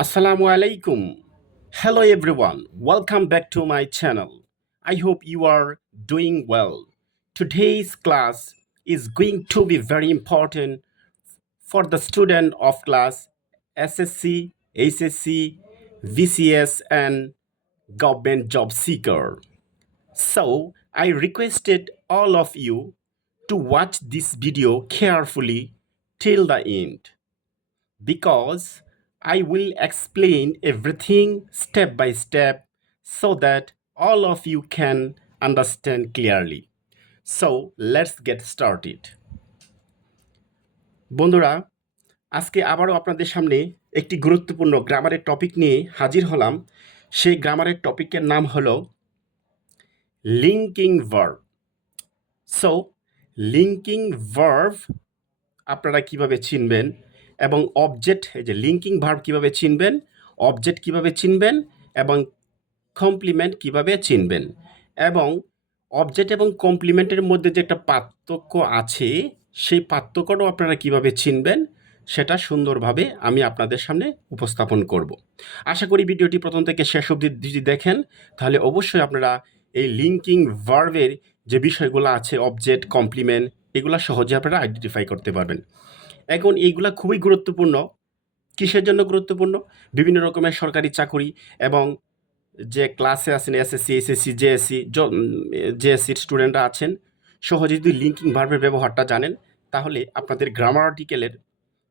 Assalamu alaikum. Hello everyone. Welcome back to my channel. I hope you are doing well. Today's class is going to be very important for the student of class SSC, HSC, VCS and government job seeker. So I requested all of you to watch this video carefully till the end because I will explain everything step by step so that all of you can understand clearly. So let's get started. বন্ধুরা, আজকে আবারও আপনাদের সামনে একটি গুরুত্বপূর্ণ গ্রামারের topic নিয়ে হাজির হলাম। সেই গ্রামারের টপিকের নাম হলো linking verb. So linking verb আপনারা কিভাবে চিনবেন এবং অবজেক্ট, এই যে লিঙ্কিং ভার্ব কিভাবে চিনবেন, অবজেক্ট কিভাবে চিনবেন এবং কমপ্লিমেন্ট কিভাবে চিনবেন, এবং অবজেক্ট এবং কমপ্লিমেন্টের মধ্যে যে একটা পার্থক্য আছে সেই পার্থক্যটাও আপনারা কিভাবে চিনবেন সেটা সুন্দরভাবে আমি আপনাদের সামনে উপস্থাপন করব। আশা করি ভিডিওটি প্রথম থেকে শেষ অবধি যদি দেখেন তাহলে অবশ্যই আপনারা এই লিঙ্কিং ভার্বের যে বিষয়গুলো আছে, অবজেক্ট, কমপ্লিমেন্ট, এগুলো সহজে আপনারা আইডেন্টিফাই করতে পারবেন। এখন এইগুলা খুবই গুরুত্বপূর্ণ। কিসের জন্য গুরুত্বপূর্ণ? বিভিন্ন রকমের সরকারি চাকরি এবং যে ক্লাসে আছেন এসএসসি, এসএসসি, জেএসসির স্টুডেন্টরা আছেন, সহজে যদি লিঙ্কিং ভার্বের ব্যবহারটা জানেন তাহলে আপনাদের গ্রামার আর্টিকেলের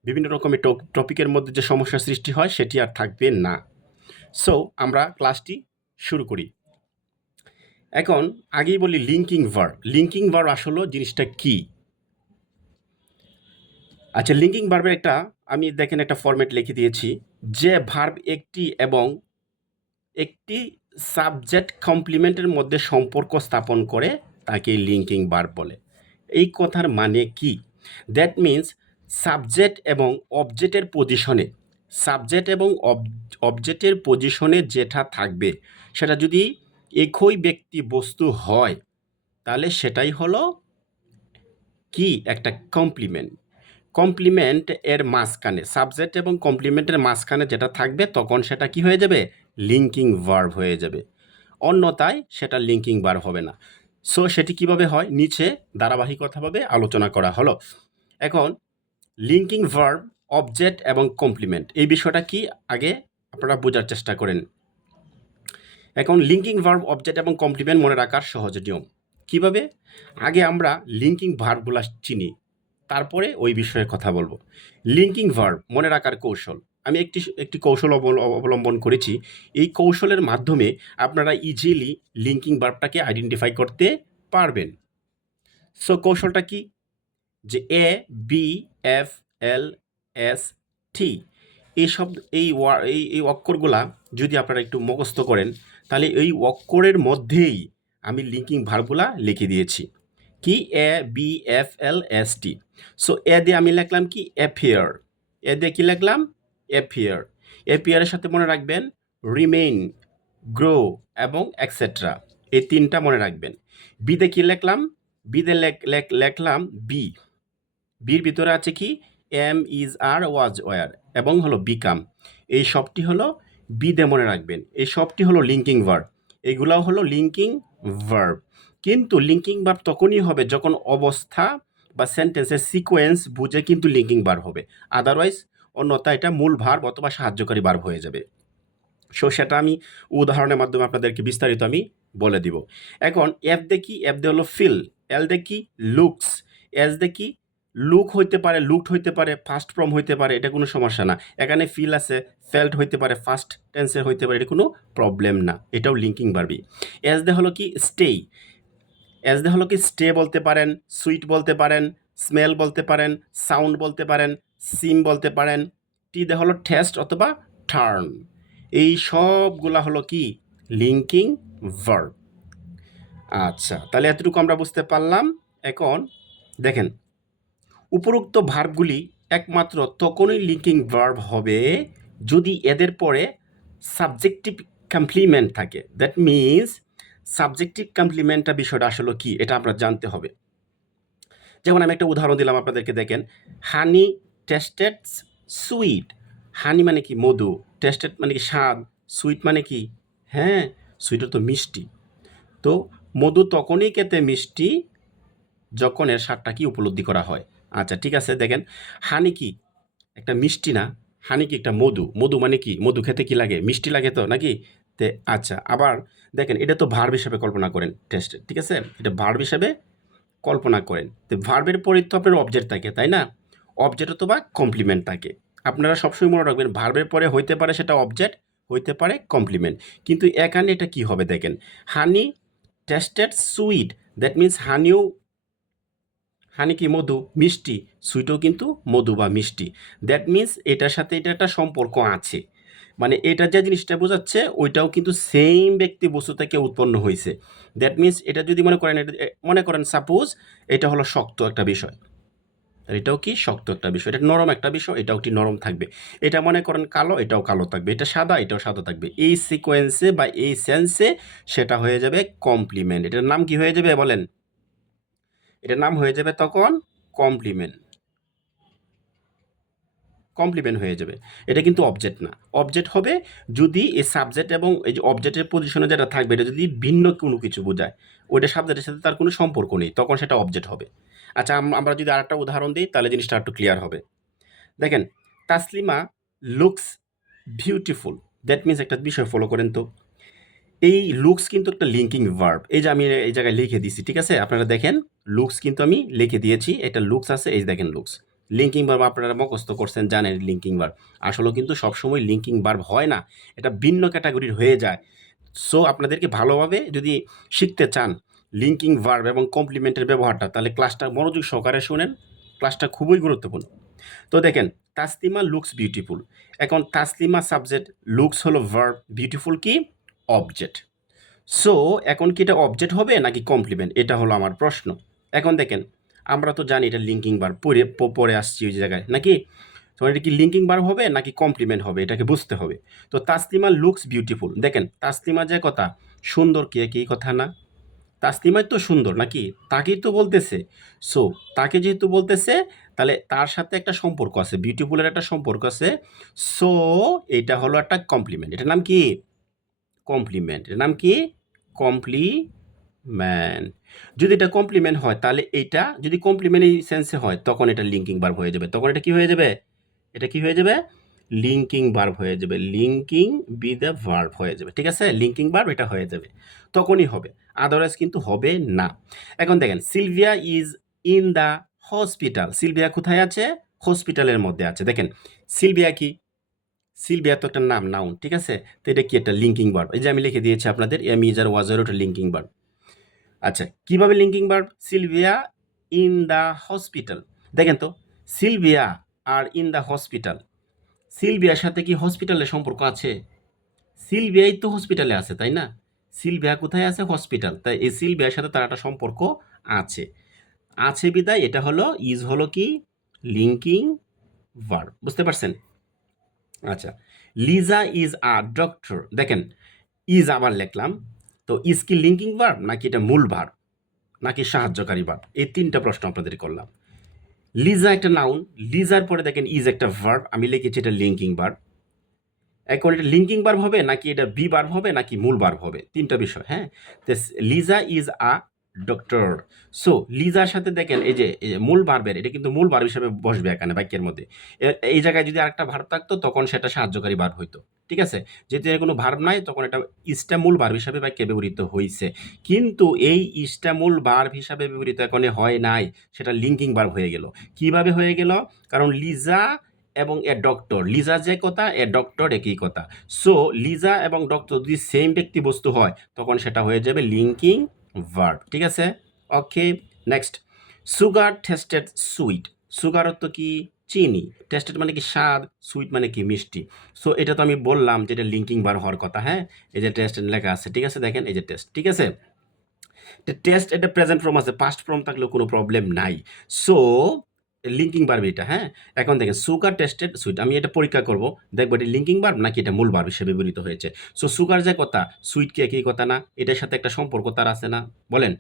বিভিন্ন রকমের টপিকের মধ্যে যে সমস্যার সৃষ্টি হয় সেটি আর থাকবে না। সো আমরা ক্লাসটি শুরু করি। এখন আগেই বলি লিঙ্কিং ভার্ব। লিঙ্কিং ভার্ব আসলে জিনিসটা কি? আচ্ছা, লিঙ্কিং ভার্বের একটা আমি দেখেন একটা ফরম্যাট লিখে দিয়েছি। যে ভার্ব একটি এবং একটি সাবজেক্ট কমপ্লিমেন্টের মধ্যে সম্পর্ক স্থাপন করে তাকে লিঙ্কিং ভার্ব বলে। এই কথার মানে কি? দ্যাট মিন্স সাবজেক্ট এবং অবজেক্টের পজিশনে, সাবজেক্ট এবং অবজেক্টের পজিশনে যেটা থাকবে সেটা যদি একই ব্যক্তি বস্তু হয় তাহলে সেটাই হলো কি? একটা কমপ্লিমেন্ট। কমপ্লিমেন্ট এর মাঝখানে, সাবজেক্ট এবং কমপ্লিমেন্টের মাঝখানে যেটা থাকবে তখন সেটা কি হয়ে যাবে? লিঙ্কিং ভার্ব হয়ে যাবে। অন্যথায় সেটা লিঙ্কিং ভার্ব হবে না। সো সেটি কিভাবে হয় নিচে ধারাবাহিকতাভাবে আলোচনা করা হলো। এখন লিঙ্কিং ভার্ব, অবজেক্ট এবং কমপ্লিমেন্ট, এই বিষয়টা কি আগে আপনারা বোঝার চেষ্টা করেন। এখন লিঙ্কিং ভার্ব, অবজেক্ট এবং কমপ্লিমেন্ট মনে রাখার সহজ নিয়ম কিভাবে? আগে আমরা লিঙ্কিং ভার্বগুলো চিনি, তারপরে ওই বিষয়ে কথা বলবো। লিঙ্কিং ভার্ব মনে রাখার কৌশল, আমি একটি কৌশল অবলম্বন করেছি। এই কৌশলের মাধ্যমে আপনারা ইজিলি লিঙ্কিং ভার্বটাকে আইডেন্টিফাই করতে পারবেন। সো কৌশলটা কি? যে এ, বি, এফ, এল, এস, টি, এই অক্ষরগুলা যদি আপনারা একটু মুখস্থ করেন তাহলে এই অক্ষরের মধ্যেই আমি লিঙ্কিং ভার্বগুলা লিখে দিয়েছি। কি? এ, বি, এফ, এল, এস, টি। সো এ দিয়ে আমি লিখলাম কি? অ্যাপিয়ার। এ দিয়ে কি লিখলাম? অ্যাপিয়ার। অ্যাপিয়ারের সাথে মনে রাখবেন রিমেইন, গ্রো এবং এক্সেট্রা, এই তিনটা মনে রাখবেন। বি দিয়ে কি লিখলাম? বি দিয়ে লিখলাম বি। বির ভিতরে আছে কি? Am, is, are, was, were এবং হলো বিকাম। এই সবটি হলো বি দিয়ে মনে রাখবেন। এই সবটি হলো লিঙ্কিং ভার্ব, এগুলাও হলো লিঙ্কিং ভার্ব। কিন্তু লিঙ্কিং ভার্ব তখনই হবে যখন অবস্থা বা সেন্টেন্সের সিকোয়েন্স বুঝে কিন্তু লিঙ্কিং ভার্ব হবে। আদারওয়াইজ অন্যথা এটা মূল ভার্ব অথবা সাহায্যকারী ভার্ব হয়ে যাবে। সো সেটা আমি উদাহরণের মাধ্যমে আপনাদেরকে বিস্তারিত আমি বলে দিব। এখন এফ দেখি, এফ দিয়ে হলো ফিল। এল দেখি লুকস। এস দেখি লুক হইতে পারে, লুকড হইতে পারে, ফার্স্ট ফর্ম হইতে পারে, এটা কোনো সমস্যা না। এখানে ফিল আছে, ফেল্ট হইতে পারে, ফার্স্ট টেন্সের হইতে পারে, এটা কোনো প্রবলেম না, এটাও লিঙ্কিং ভার্বই। এস দে হলো কি? স্টে। এস দে হলো কি? স্টে বলতে পারেন, সুইট বলতে পারেন, স্মেল বলতে পারেন, সাউন্ড বলতে পারেন, সিম বলতে পারেন। টি দে হলো টেস্ট অথবা টার্ন। এই সবগুলা হলো কি? Linking verb. আচ্ছা, তাহলে এতটুকু আমরা বুঝতে পারলাম। এখন দেখেন, উপরোক্ত ভার্বগুলি একমাত্র তখনই লিঙ্কিং ভার্ব হবে যদি এদের পরে সাবজেক্টিভ কমপ্লিমেন্ট থাকে। দ্যাট মিনস সাবজেক্টিভ কমপ্লিমেন্টটা বিষয়টা আসলে কি এটা আমরা জানতে হবে। যেমন আমি একটা উদাহরণ দিলাম আপনাদেরকে, দেখেন হানি টেস্টেড সুইট। হানি মানে কি মধু, টেস্টেড মানে কি স্বাদ, সুইট মানে কি হ্যাঁ সুইট তো মিষ্টি। তো মধু তখনই খেতে মিষ্টি যখন এর স্বাদটা কি উপলব্ধি করা হয়। আচ্ছা ঠিক আছে, দেখেন হানি কি একটা মিষ্টি না, হানি কি একটা মধু, মধু মানে কি মধু খেতে কি লাগে মিষ্টি লাগে তো নাকি। তে আচ্ছা আবার দেখেন এটা তো ভার্ব হিসাবে কল্পনা করেন টেস্ট, ঠিক আছে এটা ভার্ব হিসাবে কল্পনা করেন। তো ভার্বের পরে তো আপনার অবজেক্ট থাকে তাই না, অবজেক্ট অথবা কমপ্লিমেন্ট থাকে। আপনারা সবসময় মনে রাখবেন ভার্বের পরে হইতে পারে সেটা অবজেক্ট, হইতে পারে কমপ্লিমেন্ট। কিন্তু এখানে এটা কি হবে দেখেন, হানি টেস্টেড সুইট, দ্যাট মিন্স হানিও, হানি কি মধু মিষ্টি, সুইটও কিন্তু মধু বা মিষ্টি। দ্যাট মিন্স এটার সাথে এটা একটা সম্পর্ক আছে, মানে এটা যে জিনিসটা বোঝাচ্ছে ওইটাও কিন্তু সেম ব্যক্তি বস্তু থেকে উৎপন্ন হয়েছে। দ্যাট মিন্স এটা যদি মনে করেন মনে করেন সাপোজ এটা হলো শক্ত একটা বিষয়, আর এটাও কি শক্ত একটা বিষয়, এটা নরম একটা বিষয়, এটাও কি নরম থাকবে। এটা মনে করেন কালো, এটাও কালো থাকবে, এটা সাদা, এটাও সাদা থাকবে। এই সিকোয়েন্সে বা এই সেন্সে সেটা হয়ে যাবে কমপ্লিমেন্ট। এটার নাম কি হয়ে যাবে বলেন, এটার নাম হয়ে যাবে তখন কমপ্লিমেন্ট, কমপ্লিমেন্ট হয়ে যাবে। এটা কিন্তু অবজেক্ট না, অবজেক্ট হবে যদি এই সাবজেক্ট এবং এই যে অবজেক্টের পজিশনে যেটা থাকবে এটা যদি ভিন্ন কোনো কিছু বোঝায়, ওইটা সাবজেক্টের সাথে তার কোনো সম্পর্ক নেই, তখন সেটা অবজেক্ট হবে। আচ্ছা আমরা যদি আরেকটা উদাহরণ দিই তাহলে জিনিসটা একটু ক্লিয়ার হবে। দেখেন Taslima looks beautiful, that means একটা বিষয় ফলো করেন তো, এই লুকস কিন্তু একটা লিঙ্কিং ভার্ব, এই যে আমি এই জায়গায় লিখে দিয়েছি, ঠিক আছে আপনারা দেখেন লুকস কিন্তু আমি লিখে দিয়েছি, এটা লুকস আছে, এই দেখেন লুকস। লিঙ্কিং ভার্ব আপনারা মুখস্থ করছেন জানেন লিঙ্কিং ভার্ব, আসলে কিন্তু সবসময় লিঙ্কিং ভার্ব হয় না, এটা ভিন্ন ক্যাটাগরির হয়ে যায়। সো আপনাদেরকে ভালোভাবে যদি শিখতে চান লিঙ্কিং ভার্ব এবং কমপ্লিমেন্টের ব্যবহারটা, তাহলে ক্লাসটা মনোযোগ সহকারে শুনেন, ক্লাসটা খুবই গুরুত্বপূর্ণ। তো দেখেন তাসলিমা লুকস বিউটিফুল, এখন তাসলিমা সাবজেক্ট, লুকস হলো ভার্ব, বিউটিফুল কি অবজেক্ট। সো এখন কি এটা অবজেক্ট হবে নাকি কমপ্লিমেন্ট, এটা হলো আমার প্রশ্ন। এখন দেখেন আমরা তো জানি এটা লিঙ্কিং ভার্ব, পরে আসছি ওই জায়গায় নাকি, তো এটা কি লিঙ্কিং ভার্ব হবে নাকি কমপ্লিমেন্ট হবে এটাকে বুঝতে হবে। তো তাসলিমা লুকস বিউটিফুল, দেখেন তাসলিমা যে কথা সুন্দর, কে কি কথা না, তাসলিমাই তো সুন্দর নাকি, তাকেই তো বলতেছে। সো তাকে যেহেতু বলতেছে তাহলে তার সাথে একটা সম্পর্ক আছে, বিউটিফুলের একটা সম্পর্ক আছে। সো এটা হলো একটা কমপ্লিমেন্ট, এটার নাম কি কমপ্লিমেন্ট, এর নাম কি কমপ্লিমেন্ট। যদি এটা কমপ্লিমেন্ট হয় তাহলে এটা যদি কমপ্লিমেন্ট এই সেন্সে হয় তখন এটা লিঙ্কিং ভার্ব হয়ে যাবে, তখন এটা কি হয়ে যাবে, এটা কি হয়ে যাবে লিঙ্কিং ভার্ব হয়ে যাবে, লিঙ্কিং বি দ্য ভার্ব হয়ে যাবে, ঠিক আছে লিঙ্কিং ভার্ব এটা হয়ে যাবে, তখনই হবে, আদারওয়াইজ কিন্তু হবে না। এখন দেখেন Sylvia is in the hospital, Sylvia কোথায় আছে, হসপিটালের মধ্যে আছে। দেখেন সিলভিয়া কি, সিলভিয়া তো একটা নাম, নাউন, ঠিক আছে, তো এটা কি একটা লিঙ্কিং ভার্ব, এই যে আমি লিখে দিয়েছি আপনাদের এম ইজ আর ওয়াজ আর ওটা লিঙ্কিং ভার্ব। আচ্ছা কিভাবে linking verb, Sylvia in the hospital, দেখেন তো সিলভিয়া আর ইন দ্য হসপিটাল, সিলভিয়ার সাথে কি হসপিটালের সম্পর্ক আছে, সিলভিয়াই তো হসপিটালে আছে তাই না, সিলভিয়া কোথায় আছে হসপিটাল, তাই এই সিলভিয়ার সাথে তার একটা সম্পর্ক আছে, আছে বিদায় এটা হলো ইজ হলো কি লিঙ্কিং ভার্ব, বুঝতে পারছেন। আচ্ছা লিজা ইজ আ ডক্টর, দেখেন ইজ আবার লিখলাম, তো ইজ কি লিঙ্কিং ভার্ব নাকি এটা মূল ভার্ব নাকি সাহায্যকারী ভার্ব, এই তিনটা প্রশ্ন আপনাদের করলাম। লিজা একটা নাউন, লিজার পরে দেখেন ইজ একটা ভার্ব, আমি লিখেছি এটা লিঙ্কিং ভার্ব। এখন এটা লিঙ্কিং ভার্ব হবে নাকি এটা বি ভার্ব হবে নাকি মূল ভার্ব হবে, তিনটা বিষয়। হ্যাঁ Liza is a doctor, so লিজার সাথে দেখেন এই যে মূল ভার্বের এটা কিন্তু মূল ভার্ব হিসেবে বসবে এখানে বাক্যের মধ্যে। এই জায়গায় যদি আরেকটা ভার্ব থাকতো তখন সেটা সাহায্যকারী ভার্ব হইতো, ঠিক আছে, যেহেতু এর কোনো ভার্ব নাই তখন এটা ইজটা মূল ভার্ব হিসাবে বাক্যে ব্যবহৃত হয়েছে। কিন্তু এই ইজটা মূল ভার্ব হিসাবে ব্যবহৃত এখন হয় নাই, সেটা লিঙ্কিং ভার্ব হয়ে গেল। কিভাবে হয়ে গেল, কারণ লিজা এবং এ ডক্টর, লিজা যে কথা এ ডক্টর একই কথা। সো লিজা এবং ডক্টর যদি সেম ব্যক্তি বস্তু হয় তখন সেটা হয়ে যাবে লিঙ্কিং ভার্ব, ঠিক আছে। Okay next, sugar tasted sweet, sugar অর্থ কি চিনি, টেস্টেড মানে কি স্বাদ, সুইট মানে কি মিষ্টি। সো এটা তো আমি বললাম যে এটা লিঙ্কিং ভার্ব হওয়ার কথা। হ্যাঁ এই যে টেস্ট লেখা আছে, ঠিক আছে দেখেন এই যে টেস্ট, ঠিক আছে টেস্ট এটা প্রেজেন্ট ফর্ম আছে, পাস্ট ফর্ম থাকলেও কোনো প্রবলেম নাই। সো লিঙ্কিং ভার্ব এটা। হ্যাঁ এখন দেখেন সুগার টেস্টেড সুইট, আমি এটা পরীক্ষা করব দেখবো এটা লিঙ্কিং ভার্ব নাকি এটা মূল ভার্ব হিসেবে ব্যবহৃত হয়েছে। সো সুগার যে কথা সুইট কি একই কথা না, এটার সাথে একটা সম্পর্ক তার আছে না বলেন,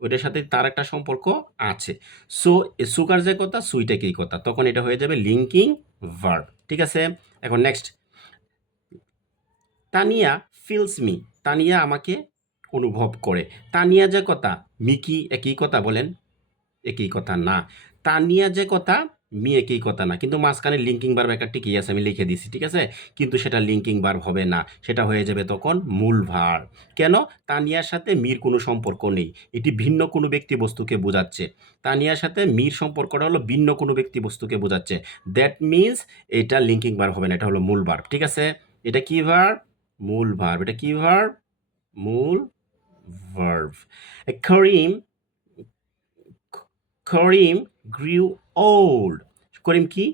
ওইটার সাথে তার একটা সম্পর্ক আছে। সো সুগার যে কথা সুইট একই কথা, তখন এটা হয়ে যাবে লিঙ্কিং ভার্ব, ঠিক আছে। এখন next, Tania feels me, Tania আমাকে অনুভব করে। তানিয়া যে কথা, মি কি একই কথা বলেন? একই কথা না। তানিয়া যে কথা, মি একই কথা না, কিন্তু মাঝখানে লিঙ্কিং ভার্ব একটা ঠিকই আছে, আমি লিখে দিছি, ঠিক আছে, কিন্তু সেটা লিঙ্কিং ভার্ব হবে না, সেটা হয়ে যাবে তখন মূল ভার্ব। কেন? তানিয়ার সাথে মির কোনো সম্পর্ক নেই, এটি ভিন্ন কোনো ব্যক্তি বস্তুকে বোঝাচ্ছে। তানিয়ার সাথে মির সম্পর্কটা হলো ভিন্ন কোনো ব্যক্তি বস্তুকে বোঝাচ্ছে, দ্যাট মিনস এটা লিঙ্কিং ভার্ব হবে না, এটা হলো মূল ভার্ব, ঠিক আছে। এটা কি ভার্ব? মূল ভার্ব। এটা কি ভার্ব? মূল ভার্ব। করিম, করিম গ্রিউ ওল্ড, করিম কি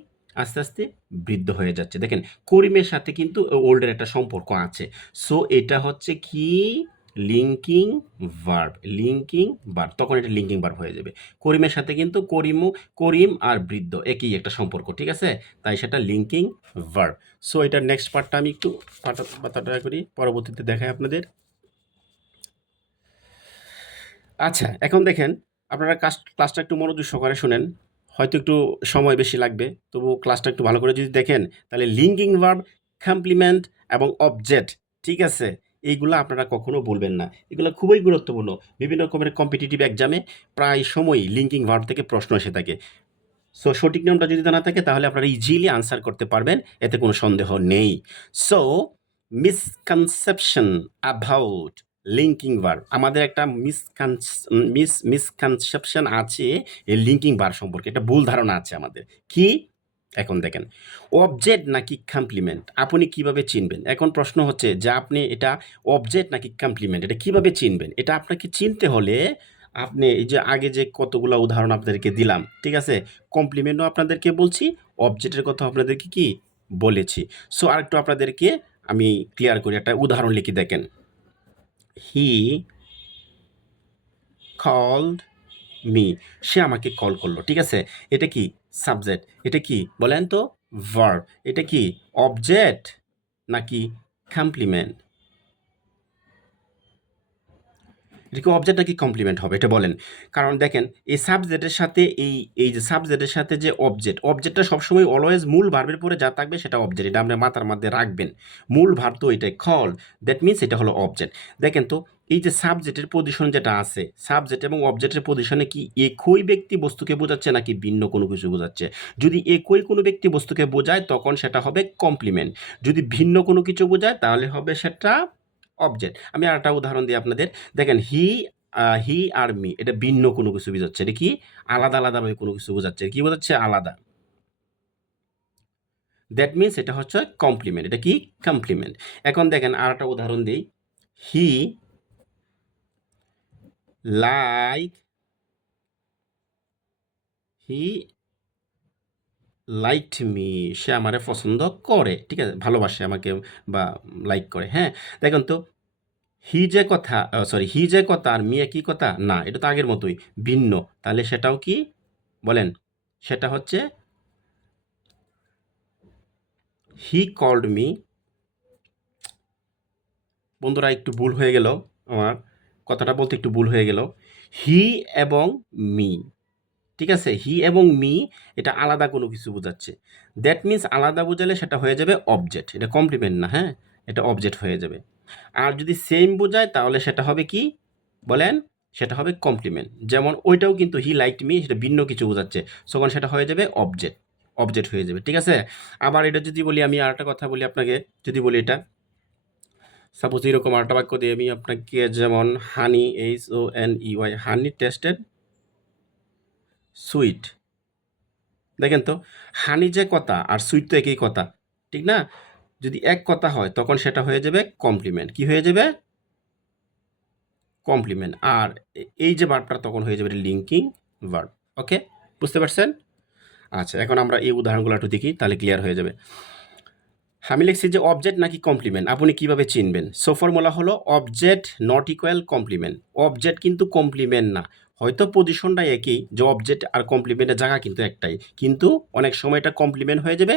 আস্তে আস্তে বৃদ্ধ হয়ে যাচ্ছে। দেখেন করিমের সাথে কিন্তু ওল্ডের একটা সম্পর্ক আছে, সো এটা হচ্ছে কি লিঙ্কিং ভার্ব, লিঙ্কিং ভার্ব, তখন এটা লিঙ্কিং ভার্ব হয়ে যাবে। করিমের সাথে কিন্তু করিম আর বৃদ্ধ একই একটা সম্পর্ক, ঠিক আছে, তাই সেটা লিঙ্কিং ভার্ব। সো এটার নেক্সট পার্টটা আমি একটু পাতাটা করি, পরবর্তীতে দেখাই আপনাদের। আচ্ছা, এখন দেখেন, আপনারা ক্লাসটা একটু মনোযোগ সহকারে শোনেন, হয়তো একটু সময় বেশি লাগবে, তবু ক্লাসটা একটু ভালো করে যদি দেখেন, তাহলে লিঙ্কিং ভার্ব, কমপ্লিমেন্ট এবং অবজেক্ট, ঠিক আছে, এইগুলো আপনারা কখনো বলবেন না, এগুলো খুবই গুরুত্বপূর্ণ। বিভিন্ন রকমের কম্পিটিটিভ এক্সামে প্রায় সময়ই লিঙ্কিং ভার্ব থেকে প্রশ্ন এসে থাকে। সো সঠিক নিয়মটা যদি জানা থাকে তাহলে আপনারা ইজিলি আনসার করতে পারবেন, এতে কোনো সন্দেহ নেই। So misconception about linking verb, আমাদের একটা মিসকনসেপশন আছে এই লিঙ্কিং ভার্ব সম্পর্কে, একটা ভুল ধারণা আছে আমাদের। কি? এখন দেখেন, অবজেক্ট নাকি কমপ্লিমেন্ট আপনি কিভাবে চিনবেন? এখন প্রশ্ন হচ্ছে যে আপনি এটা অবজেক্ট নাকি কমপ্লিমেন্ট এটা কিভাবে চিনবেন? এটা আপনাকে চিনতে হলে আপনি এই যে আগে যে কতগুলো উদাহরণ আপনাদেরকে দিলাম, ঠিক আছে, কমপ্লিমেন্টও আপনাদেরকে বলছি, অবজেক্টের কথা আপনাদেরকে কি বলেছি। সো আরেকটু আপনাদেরকে আমি ক্লিয়ার করি, একটা উদাহরণ লিখি, দেখেন, হি কল্ড মি, সে আমাকে কল করলো, ঠিক আছে, এটা কি সাবজেক্ট, এটা কি বলেন তো ভার্ব, এটা কি অবজেক্ট নাকি কমপ্লিমেন্ট? এটা কি অবজেক্ট নাকি কমপ্লিমেন্ট হবে এটা বলেন। কারণ দেখেন এই সাবজেক্টের সাথে এই যে সাবজেক্টের সাথে যে অবজেক্টটা সবসময় অলওয়েজ মূল ভার্বের পরে যা থাকবে সেটা অবজেক্ট, এটা আপনার মাথার মধ্যে রাখবেন। মূল ভার্ব তো এটাই কল, দ্যাট মিনস এটা হলো অবজেক্ট। দেখেন তো এই যে সাবজেক্টের পজিশন যেটা আছে, সাবজেক্ট এবং অবজেক্টের পজিশনে কি একই ব্যক্তি বস্তুকে বোঝাচ্ছে নাকি ভিন্ন কোনো কিছু বোঝাচ্ছে? যদি একই কোনো ব্যক্তি বস্তুকে বোঝায় তখন সেটা হবে কমপ্লিমেন্ট, যদি ভিন্ন কোনো কিছু বোঝায় তাহলে হবে সেটা অবজেক্ট। আমি আরেকটা উদাহরণ দিই আপনাদের, দেখেন হি আর মি এটা ভিন্ন কোনো কিছু বোঝাচ্ছে, এটা কি আলাদা আলাদাভাবে কোনো কিছু বোঝাচ্ছে, কি বোঝাচ্ছে আলাদা, দ্যাট মিনস এটা হচ্ছে কমপ্লিমেন্ট, এটা কি কমপ্লিমেন্ট। এখন দেখেন আর একটা উদাহরণ দিই, he like he liked me, সে আমারে পছন্দ করে, ঠিক আছে, ভালোবাসে আমাকে বা লাইক করে, হ্যাঁ। দেখেন তো হি যে কথা আর মি একই কথা না, এটা তো আগের মতোই ভিন্ন, তাহলে সেটাও কি বলেন, সেটা হচ্ছে হি কল্ড মি। বন্ধুরা একটু ভুল হয়ে গেল, আমার কথাটা বলতে একটু ভুল হয়ে গেল, হি এবং মি, ঠিক আছে, হি এবং মি এটা আলাদা কোনো কিছু বোঝাচ্ছে, দ্যাট মিনস আলাদা বোঝালে সেটা হয়ে যাবে অবজেক্ট, এটা কমপ্লিমেন্ট না, হ্যাঁ, এটা অবজেক্ট হয়ে যাবে। আর যদি সেম বোঝায় তাহলে সেটা হবে কি বলেন, সেটা হবে কমপ্লিমেন্ট। যেমন ওইটাও কিন্তু হি লাইকড মি, সেটা ভিন্ন কিছু বোঝাচ্ছে, তখন সেটা হয়ে যাবে অবজেক্ট হয়ে যাবে, ঠিক আছে। আবার এটা যদি বলি, আমি আরেকটা কথা বলি আপনাকে, যদি বলি এটা সাপোজ এরকম আরেকটা বাক্য দিয়ে আমি আপনাকে, যেমন হানি, HONEY, হানি টেস্টেড সুইট। দেখেন তো হানি যে কথা আর সুইট তো একই কথা, ঠিক না? যদি এক কথা হয় তখন সেটা হয়ে যাবে কমপ্লিমেন্ট, কি হয়ে যাবে কমপ্লিমেন্ট। আর এই যে ভার্বটা তখন হয়ে যাবে লিঙ্কিং ভার্ব। ওকে, বুঝতে পারছেন? আচ্ছা, এখন আমরা এই উদাহরণগুলো একটু দেখি, তাহলে ক্লিয়ার হয়ে যাবে। আমি লিখছি যে অবজেক্ট নাকি কমপ্লিমেন্ট আপনি কিভাবে চিনবেন? সো ফর্মুলা হলো object not equal complement, object কিন্তু কমপ্লিমেন্ট না, হয়তো পজিশনটা একই, যে অবজেক্ট আর কমপ্লিমেন্টের জায়গা কিন্তু একটাই, কিন্তু অনেক সময় এটা কমপ্লিমেন্ট হয়ে যাবে,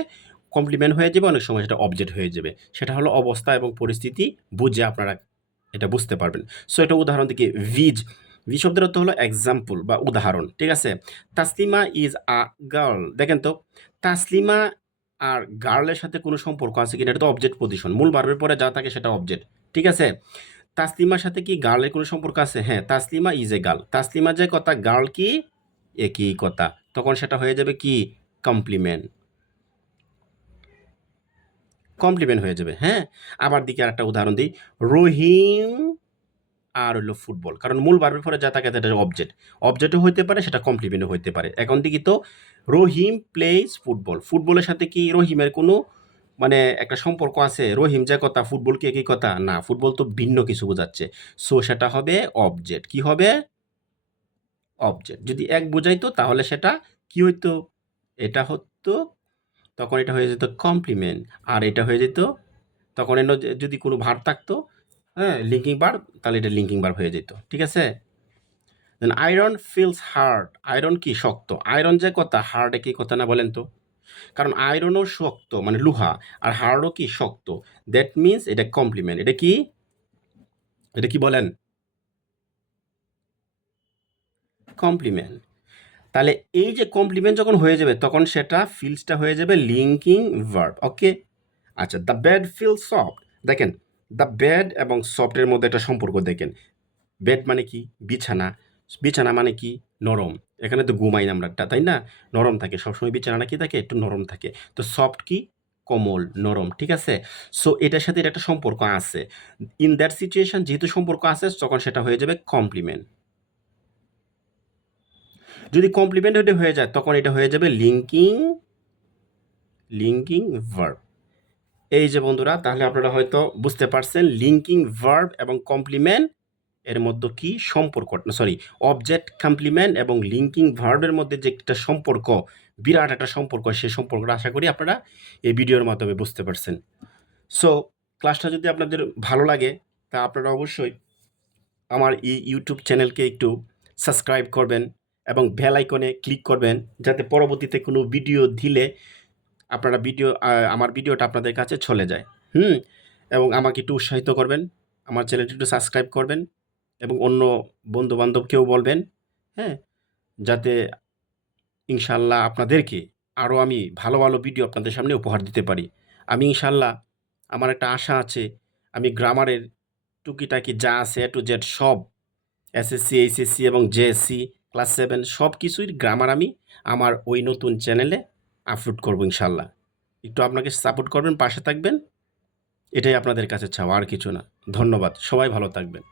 অনেক সময় সেটা অবজেক্ট হয়ে যাবে, সেটা হলো অবস্থা এবং পরিস্থিতি বুঝে আপনারা এটা বুঝতে পারবেন। সো এটা উদাহরণ থেকে ভি শব্দের অর্থ হলো এক্সাম্পল বা উদাহরণ, ঠিক আছে। তাসলিমা ইজ আ গার্ল, দেখেন তো তাসলিমা আর গার্লের সাথে কোনো সম্পর্ক আছে কিনা, এটা তো অবজেক্ট পজিশন, মূল ভার্বের পরে যা থাকে সেটা অবজেক্ট, ঠিক আছে। তাসলিমার সাথে কি গার্লের কোনো সম্পর্ক আছে? হ্যাঁ, Taslima is a girl, Taslima যে কথা, গার্ল কি একই কথা, তখন সেটা হয়ে যাবে কি কমপ্লিমেন্ট, কমপ্লিমেন্ট হয়ে যাবে। হ্যাঁ, আবার দিকে আরেকটা উদাহরণ দিই, রহিম আর হলো ফুটবল, কারণ মূল ভার্বের পরে যা থাকে সেটা অবজেক্ট, অবজেক্টও হইতে পারে, সেটা কমপ্লিমেন্টও হইতে পারে। এখন দিকে তো রহিম প্লেইজ ফুটবল, ফুটবলের সাথে কি রহিমের কোনো মানে একটা সম্পর্ক আছে? রহিম যে কথা, ফুটবল কি একই কথা? না, ফুটবল তো ভিন্ন কিছু বোঝাচ্ছে। সো সেটা হবে অবজেক্ট। কি হবে? অবজেক্ট। যদি এক বোঝাইতো তাহলে সেটা কি হইতো? এটা হতো, তখন এটা হয়ে যেত কমপ্লিমেন্ট, আর এটা হয়ে যেত তখন এর যদি কোনো ভার্ব থাকতো, হ্যাঁ, লিঙ্কিং ভার্ব, তাহলে এটা লিঙ্কিং ভার্ব হয়ে যেত, ঠিক আছে। দেন আয়রন ফিলস হার্ড, আয়রন কি শক্ত, আয়রন যে কথা, হার্ড একই কথা না বলেন তো? কারণ আয়রনও শক্ত মানে লোহা, আর হার্ডও কি শক্ত, দ্যাট মিনস এটা কমপ্লিমেন্ট। এটা কি, এটা কি বলেন? কমপ্লিমেন্ট। তাহলে এই যে কমপ্লিমেন্ট যখন হয়ে যাবে তখন সেটা ফিলসটা হয়ে যাবে লিঙ্কিং ভার্ব, ওকে। আচ্ছা, দ্য বেড ফিল সফট, দেখেন দ্য বেড এবং সফটের মধ্যে একটা সম্পর্ক দেখেন। বেড মানে কি বিছানা, বিছানা মানে কি নরম, এখানে তো ঘুমাই আমরা, তাই না, নরম থাকে সবসময়, বিছানাটা কি থাকে একটু নরম থাকে। তো সফট কি কোমল নরম, ঠিক আছে। সো এটার সাথে এটা একটা সম্পর্ক আছে, ইন দ্যাট সিচুয়েশন যেহেতু সম্পর্ক আছে তখন সেটা হয়ে যাবে কমপ্লিমেন্ট। যদি কমপ্লিমেন্ট হয়ে যায় তখন এটা হয়ে যাবে লিঙ্কিং, লিঙ্কিং ভার্ব। এই যে বন্ধুরা, তাহলে আপনারা হয়তো বুঝতে পারছেন লিঙ্কিং ভার্ব এবং কমপ্লিমেন্ট এর মধ্যে কি সম্পর্ক, সরি, অবজেক্ট কমপ্লিমেন্ট এবং লিঙ্কিং ভার্বের মধ্যে যে একটা সম্পর্ক, বিরাট একটা সম্পর্ক, সেই সম্পর্কটা আশা করি আপনারা এই ভিডিওর মাধ্যমে বুঝতে পারছেন। সো ক্লাসটা যদি আপনাদের ভালো লাগে তা আপনারা অবশ্যই আমার এই ইউটিউব চ্যানেলকে একটু সাবস্ক্রাইব করবেন এবং বেল আইকনে ক্লিক করবেন, যাতে পরবর্তীতে কোনো ভিডিও দিলে আপনারা আমার ভিডিওটা আপনাদের কাছে চলে যায়। এবং আমাকে একটু উৎসাহিত করবেন, আমার চ্যানেলটি একটু সাবস্ক্রাইব করবেন এবং অন্য বন্ধু-বান্ধবকেও বলবেন, হ্যাঁ? যাতে ইনশাআল্লাহ আপনাদেরকে আরও আমি ভালো, ভালো ভিডিও আপনাদের সামনে উপহার দিতে পারি। আমি ইনশাআল্লাহ, আমার একটা আশা আছে, আমি গ্রামারের টুকিটাকি যা আছে A to Z সব, এসএসসি, এইচএসসি এবং জেএসসি ক্লাস 7 সব কিছুই গ্রামার আমি আমার ওই নতুন চ্যানেলে আপলোড করব ইনশাআল্লাহ। একটু আপনাকে সাপোর্ট করবেন, পাশে থাকবেন। এটাই আপনাদের কাছে চাওয়া, আর কিছু না। ধন্যবাদ। সবাই ভালো থাকবেন।